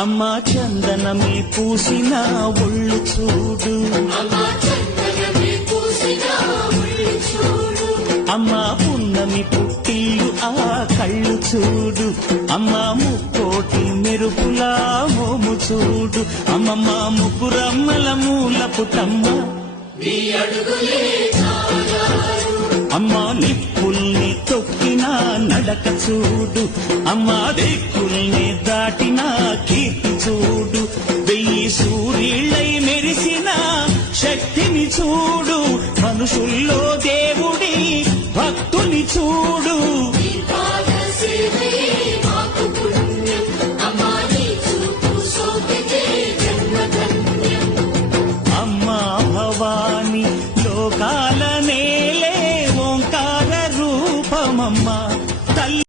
అమ్మా చందనమే పూసిన ఒళ్ళు చూడు, అమ్మా పున్నమి పుట్టిల్లు ఆ కళ్ళు చూడు, అమ్మా ముక్కోటి మెరుపులా మోము చూడు, అమ్మమ్మ ముగ్గురమ్మల మూల పుటమ్మ అమ్మా నిప్పుల్ని తొక్కిన నడక చూడు, అమ్మా దిక్కుల్ని దాటిన కీర్తి చూడు, 1000 సూర్యుళ్ళై మెరిసిన శక్తిని చూడు, మనుషుల్లో దేవుడి భక్తుని చూడు.